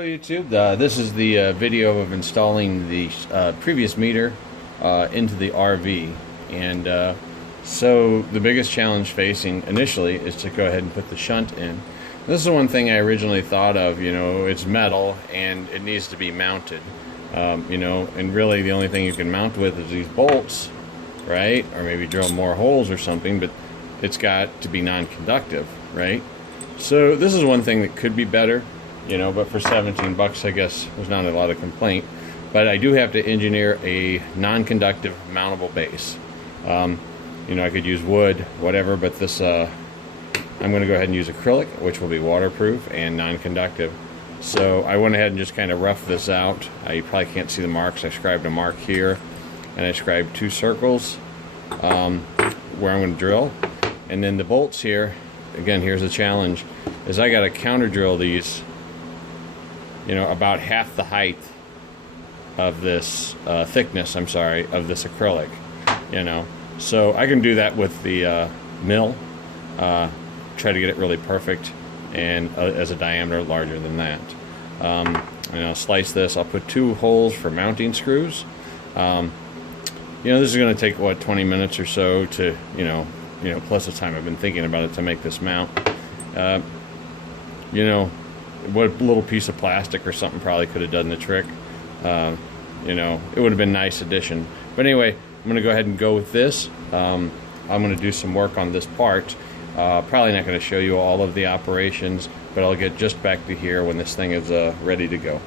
Hello YouTube, this is the video of installing the previous meter into the RV, and so the biggest challenge facing initially is to go ahead and put the shunt in. This is one thing I originally thought of, you know, it's metal and it needs to be mounted, you know, and really the only thing you can mount with is these bolts, right, or maybe drill more holes or something, but it's got to be non-conductive, right? So this is one thing that could be better, you know, but for 17 bucks, I guess there's not a lot of complaint. But I do have to engineer a non-conductive mountable base. You know, I could use wood, whatever, but this, I'm going to go ahead and use acrylic, which will be waterproof and non-conductive. So I went ahead and just kind of roughed this out. You probably can't see the marks. I scribed a mark here, and I scribed 2 circles where I'm going to drill. And then the bolts here, again, here's the challenge, is I got to counter drill these, you know, about half the height of this thickness, I'm sorry, of this acrylic, you know. So I can do that with the mill, try to get it really perfect, and as a diameter larger than that. And I'll slice this. I'll put 2 holes for mounting screws. You know, this is going to take, what, 20 minutes or so to, you know, plus the time I've been thinking about it to make this mount. You know, what little piece of plastic or something probably could have done the trick. You know, it would have been a nice addition. But anyway, I'm going to go ahead and go with this. I'm going to do some work on this part. Probably not going to show you all of the operations, but I'll get just back to here when this thing is ready to go.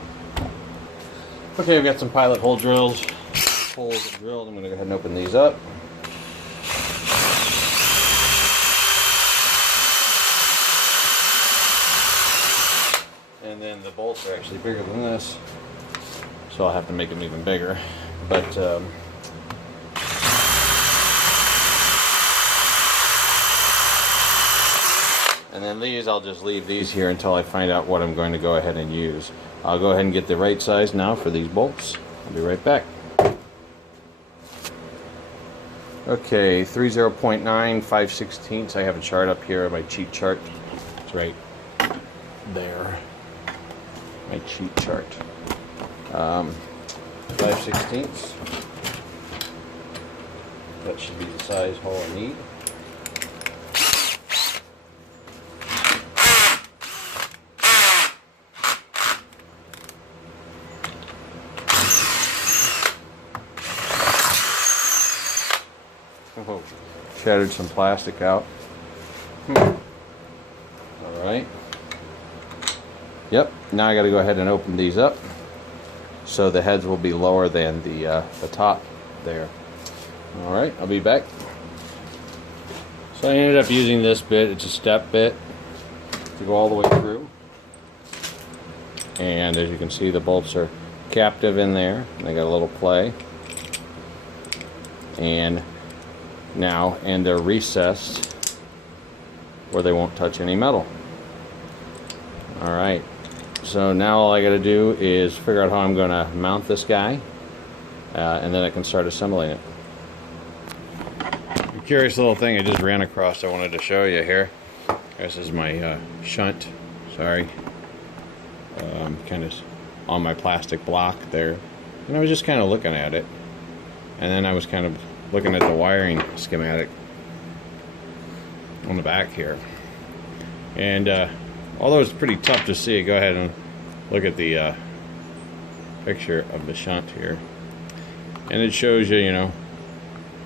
Okay, I've got some pilot hole drills. Holes drilled. I'm going to go ahead and open these up. And then the bolts are actually bigger than this, so I'll have to make them even bigger. But and then these, I'll just leave these here until I find out what I'm going to go ahead and use. I'll go ahead and get the right size now for these bolts. I'll be right back. Okay, 30.9, 5/16. I have a chart up here, my cheat chart. It's right there. My cheat chart. 5/16. That should be the size hole I need. Oh, shattered some plastic out. Alright. Yep, now I got to go ahead and open these up so the heads will be lower than the top there. Alright, I'll be back. So I ended up using this bit. It's a step bit to go all the way through. And as you can see, the bolts are captive in there. They got a little play. And they're recessed where they won't touch any metal. Alright, so now all I got to do is figure out how I'm going to mount this guy, and then I can start assembling it. A curious little thing I just ran across I wanted to show you here. This is my shunt, sorry, kind of on my plastic block there, and I was just kind of looking at it, and then I was kind of looking at the wiring schematic on the back here, and although it's pretty tough to see, go ahead and look at the picture of the shunt here, and it shows you, you know,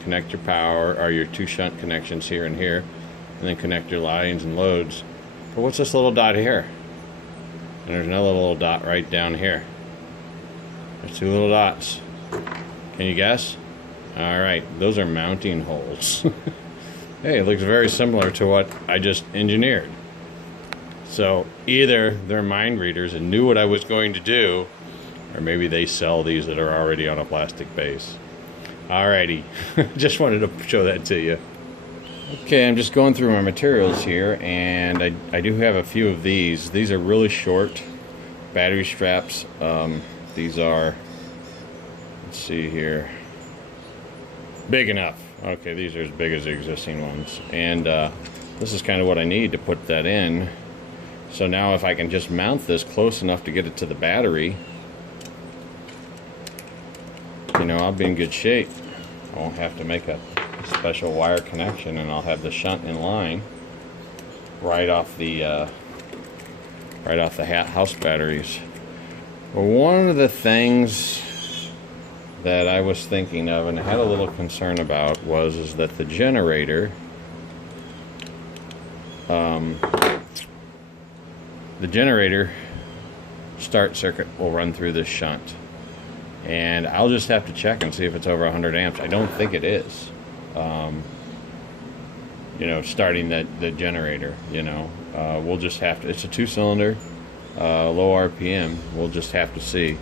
connect your power, or your 2 shunt connections here and here, and then connect your lines and loads. But what's this little dot here? And there's another little dot right down here. There's 2 little dots. Can you guess? Alright, those are mounting holes. Hey, it looks very similar to what I just engineered. So either they're mind readers and knew what I was going to do, or maybe they sell these that are already on a plastic base. Alrighty, just wanted to show that to you. Okay, I'm just going through my materials here, and I do have a few of these. These are really short battery straps. These are, let's see here, big enough. Okay, these are as big as the existing ones, and this is kind of what I need to put that in. So now if I can just mount this close enough to get it to the battery, you know, I'll be in good shape. I won't have to make a special wire connection, and I'll have the shunt in line right off the house batteries. Well, one of the things that I was thinking of and I had a little concern about is that the generator, start circuit will run through this shunt, and I'll just have to check and see if it's over 100 amps. I don't think it is. You know, starting the generator, you know, we'll just have to, it's a 2-cylinder, low RPM. We'll just have to see.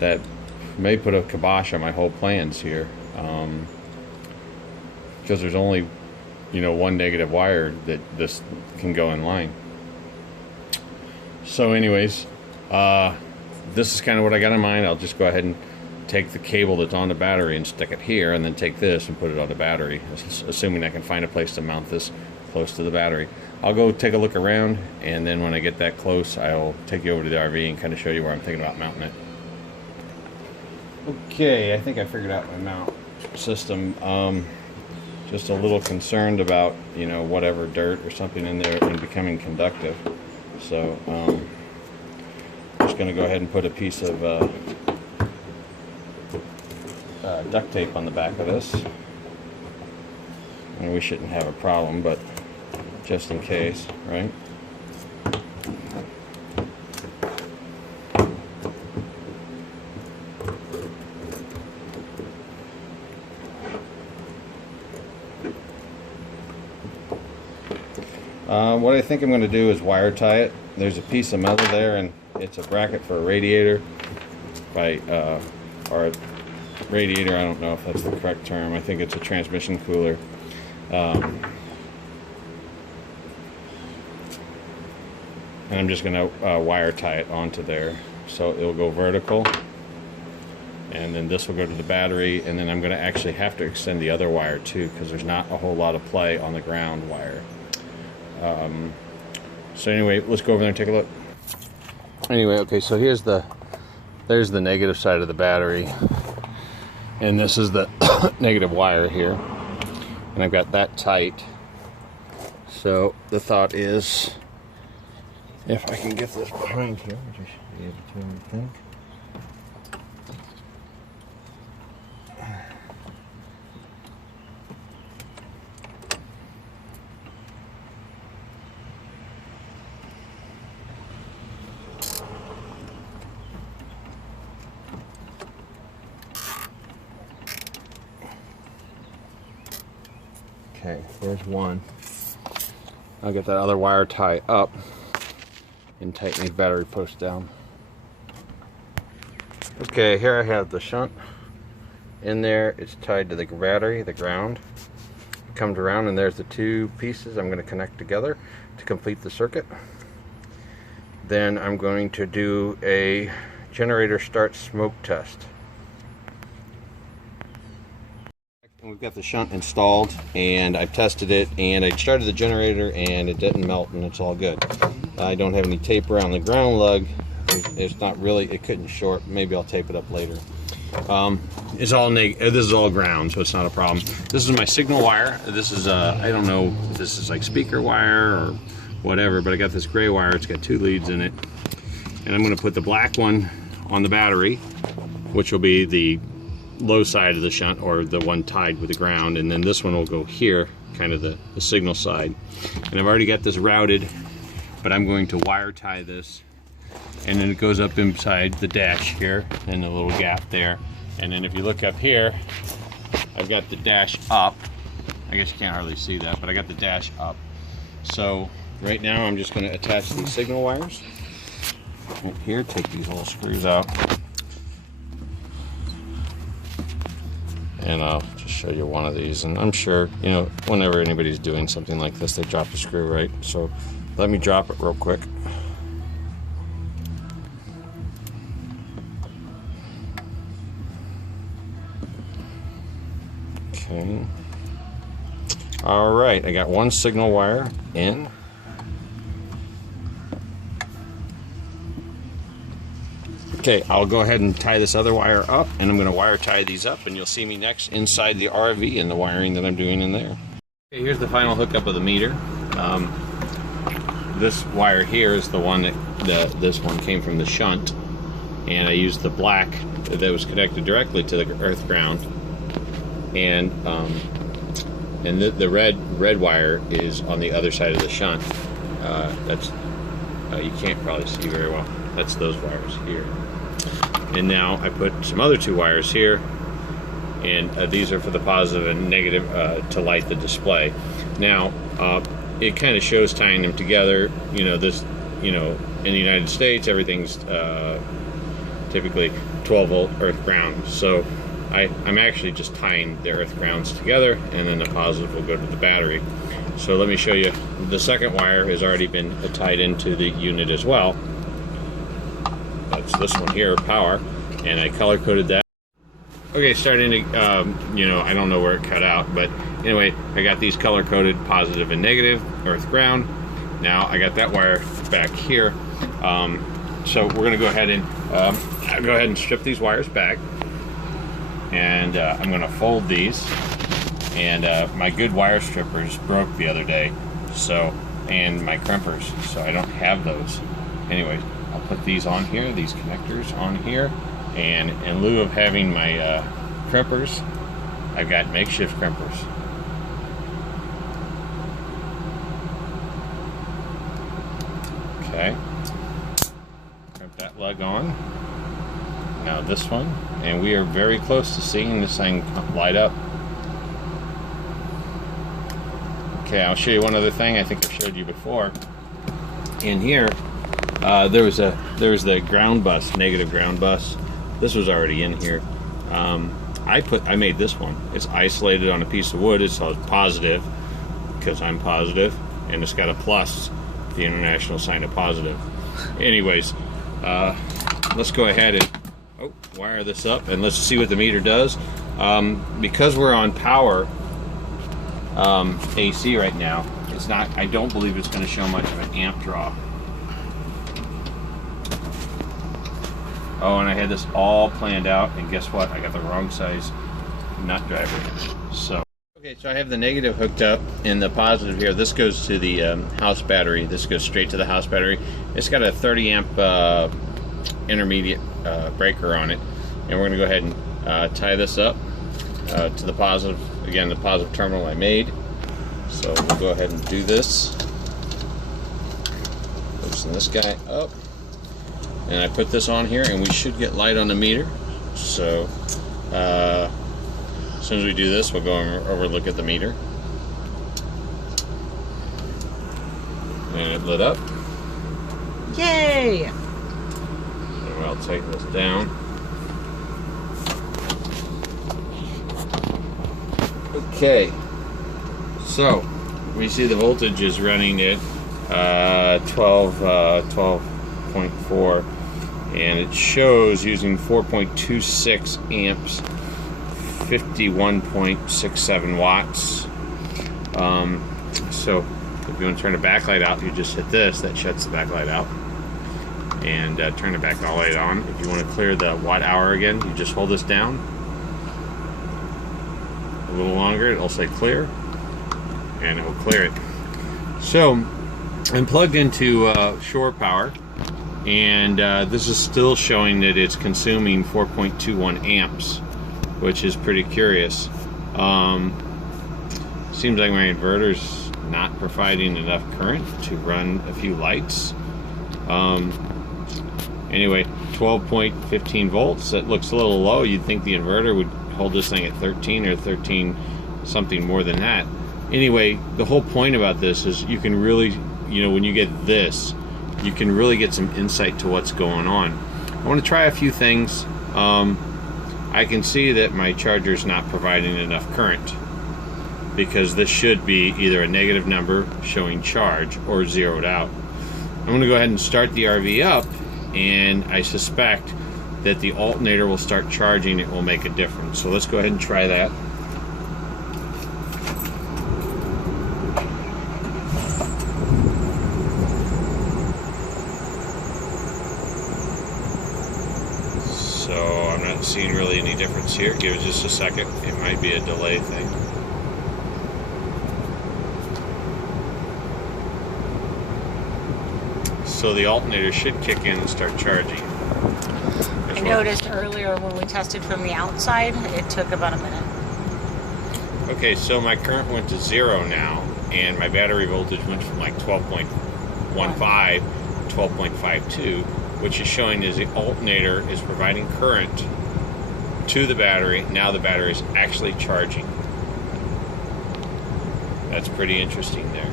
That may put a kibosh on my whole plans here, because there's only, you know, one negative wire that this can go in line. So anyways, this is kind of what I got in mind. I'll just go ahead and take the cable that's on the battery and stick it here, and then take this and put it on the battery, assuming I can find a place to mount this close to the battery. I'll go take a look around, and then when I get that close, I'll take you over to the RV and kind of show you where I'm thinking about mounting it. Okay, I think I figured out my mount system. Just a little concerned about, you know, whatever dirt or something in there and becoming conductive. So just going to go ahead and put a piece of duct tape on the back of this. And we shouldn't have a problem, but just in case, right? What I think I'm going to do is wire tie it. There's a piece of metal there, and it's a bracket for a radiator, or a radiator. I don't know if that's the correct term. I think it's a transmission cooler. And I'm just going to wire tie it onto there, so it'll go vertical, and then this will go to the battery, and then I'm going to actually have to extend the other wire too, because there's not a whole lot of play on the ground wire. So anyway, let's go over there and take a look. Anyway, okay, so there's the negative side of the battery, and this is the negative wire here, and I've got that tight. So the thought is, if I can get this behind here, which I should be able to, I think. Okay, there's one. I'll get that other wire tie up and tighten these battery posts down. Okay, here I have the shunt in there. It's tied to the battery, the ground. It comes around, and there's the two pieces I'm going to connect together to complete the circuit. Then I'm going to do a generator start smoke test. We've got the shunt installed, and I've tested it, and I started the generator and it didn't melt, and it's all good. I don't have any tape around the ground lug. It's not really, it couldn't short. Maybe I'll tape it up later. This is all ground, so it's not a problem. This is my signal wire. This is I don't know if this is like speaker wire or whatever, but I got this gray wire. It's got two leads in it, and I'm going to put the black one on the battery, which will be the low side of the shunt, or the one tied with the ground, and then this one will go here, kind of the signal side. And I've already got this routed, but I'm going to wire tie this, and then it goes up inside the dash here, and the little gap there. And then if you look up here, I've got the dash up. I guess you can't hardly see that, but I got the dash up. So right now I'm just going to attach these signal wires right here. Take these little screws out, and I'll just show you one of these. And I'm sure, you know, whenever anybody's doing something like this, they drop the screw, right? So let me drop it real quick. Okay. All right, I got one signal wire in. Okay, I'll go ahead and tie this other wire up, and I'm going to wire tie these up, and you'll see me next inside the RV and the wiring that I'm doing in there. Okay, here's the final hookup of the meter. This wire here is the one that this one came from the shunt, and I used the black that was connected directly to the earth ground, and the red wire is on the other side of the shunt. That's you can't probably see very well. That's those wires here. And now I put some other two wires here, and these are for the positive and negative to light the display. Now it kind of shows tying them together. You know, this, you know, in the United States everything's typically 12 volt earth ground, so I'm actually just tying the earth grounds together, and then the positive will go to the battery. So let me show you. The second wire has already been tied into the unit as well. That's this one here, power, and I color coded that. Okay, starting to, you know, I don't know where it cut out, but anyway, I got these color coded positive and negative, earth ground. Now I got that wire back here. So we're gonna go ahead and strip these wires back, and I'm gonna fold these. And my good wire strippers broke the other day, so, and my crimpers, so I don't have those. Anyway, I'll put these on here, these connectors on here, and in lieu of having my crimpers, I've got makeshift crimpers. Okay, crimp that lug on. Now this one, and we are very close to seeing this thing light up. Okay, I'll show you one other thing I think I've showed you before. In here, there was the ground bus, negative ground bus. This was already in here. I made this one. It's isolated on a piece of wood. It's called positive because I'm positive, and it's got a plus, the international sign of positive. Anyways, let's go ahead and wire this up, and let's see what the meter does. Because we're on power. AC right now, it's not, I don't believe it's going to show much of an amp draw. Oh, and I had this all planned out, and guess what? I got the wrong size nut driver. So okay, so I have the negative hooked up, and the positive here, this goes to the house battery. This goes straight to the house battery. It's got a 30 amp intermediate breaker on it, and we're going to go ahead and tie this up to the positive. Again, the positive terminal I made. So we'll go ahead and do this. Loosen this guy up. And I put this on here, and we should get light on the meter. So as soon as we do this, we'll go over and look at the meter. And it lit up. Yay! And I'll tighten this down. Okay, so we see the voltage is running at 12.4, and it shows using 4.26 amps, 51.67 watts. So if you want to turn the backlight out, you just hit this, that shuts the backlight out, and turn the backlight on. If you want to clear the watt hour again, you just hold this down a little longer, it'll say clear, and it will clear it. So I'm plugged into shore power, and this is still showing that it's consuming 4.21 amps, which is pretty curious. Seems like my inverter's not providing enough current to run a few lights. Anyway, 12.15 volts, that looks a little low. You'd think the inverter would hold this thing at 13 or 13 something more than that. Anyway, the whole point about this is you can really, you know, when you get this, you can really get some insight to what's going on. I want to try a few things. I can see that my charger is not providing enough current, because this should be either a negative number showing charge or zeroed out. I'm going to go ahead and start the RV up, and I suspect that the alternator will start charging. It will make a difference. So let's go ahead and try that. So I'm not seeing really any difference here. Give it just a second. It might be a delay thing. So the alternator should kick in and start charging. I noticed earlier when we tested from the outside, it took about a minute. Okay, so my current went to 0 now, and my battery voltage went from like 12.15 to 12.52, which is showing is the alternator is providing current to the battery. Now the battery is actually charging. That's pretty interesting there.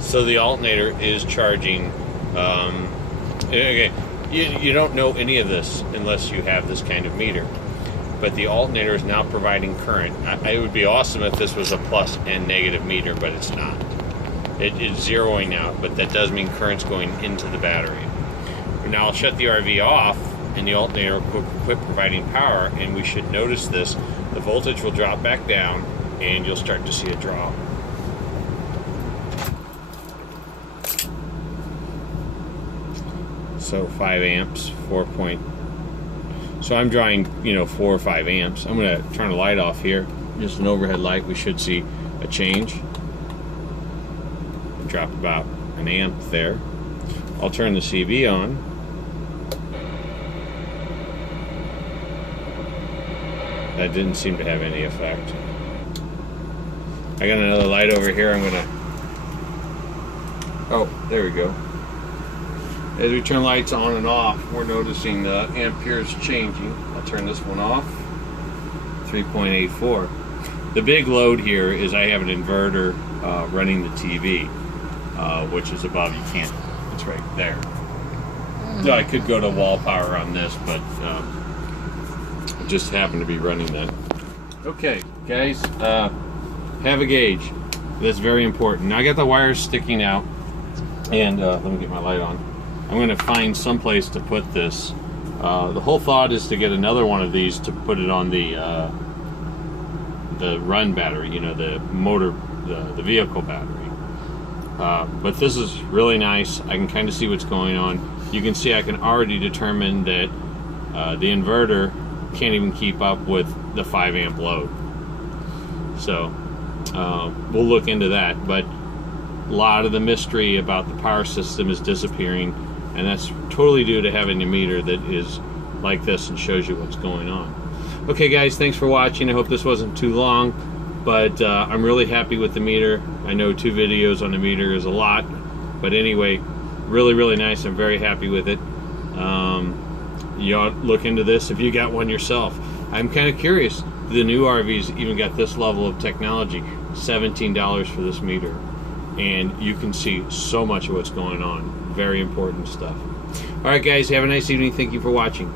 So the alternator is charging. Okay, you don't know any of this unless you have this kind of meter. But the alternator is now providing current. It would be awesome if this was a plus and negative meter, but it's not. It's zeroing out, but that does mean current's going into the battery. Now I'll shut the RV off, and the alternator will quit providing power, and we should notice this. The voltage will drop back down, and you'll start to see a drop. So 5 amps, 4 point. So I'm drawing, 4 or 5 amps. I'm going to turn the light off here. Just an overhead light. We should see a change. Drop about an amp there. I'll turn the CV on. That didn't seem to have any effect. I got another light over here. I'm going to... Oh, there we go. As we turn lights on and off, we're noticing the amperes changing. I'll turn this one off. 3.84. The big load here is I have an inverter running the TV, which is above. You can't. It's right there. So I could go to wall power on this, but just happen to be running that. Okay, guys, have a gauge. That's very important. Now I got the wires sticking out, and let me get my light on. I'm going to find some place to put this. The whole thought is to get another one of these to put it on the run battery, the motor, the vehicle battery. But this is really nice. I can kind of see what's going on. You can see I can already determine that the inverter can't even keep up with the 5 amp load. So we'll look into that. But a lot of the mystery about the power system is disappearing. And that's totally due to having a meter that is like this and shows you what's going on. Okay, guys, thanks for watching. I hope this wasn't too long, but I'm really happy with the meter. I know 2 videos on the meter is a lot, but anyway, really, really nice. I'm very happy with it. You ought to look into this if you got one yourself. I'm kind of curious. The new RVs even got this level of technology. $17 for this meter. And you can see so much of what's going on. Very important stuff. All right, guys, have a nice evening. Thank you for watching.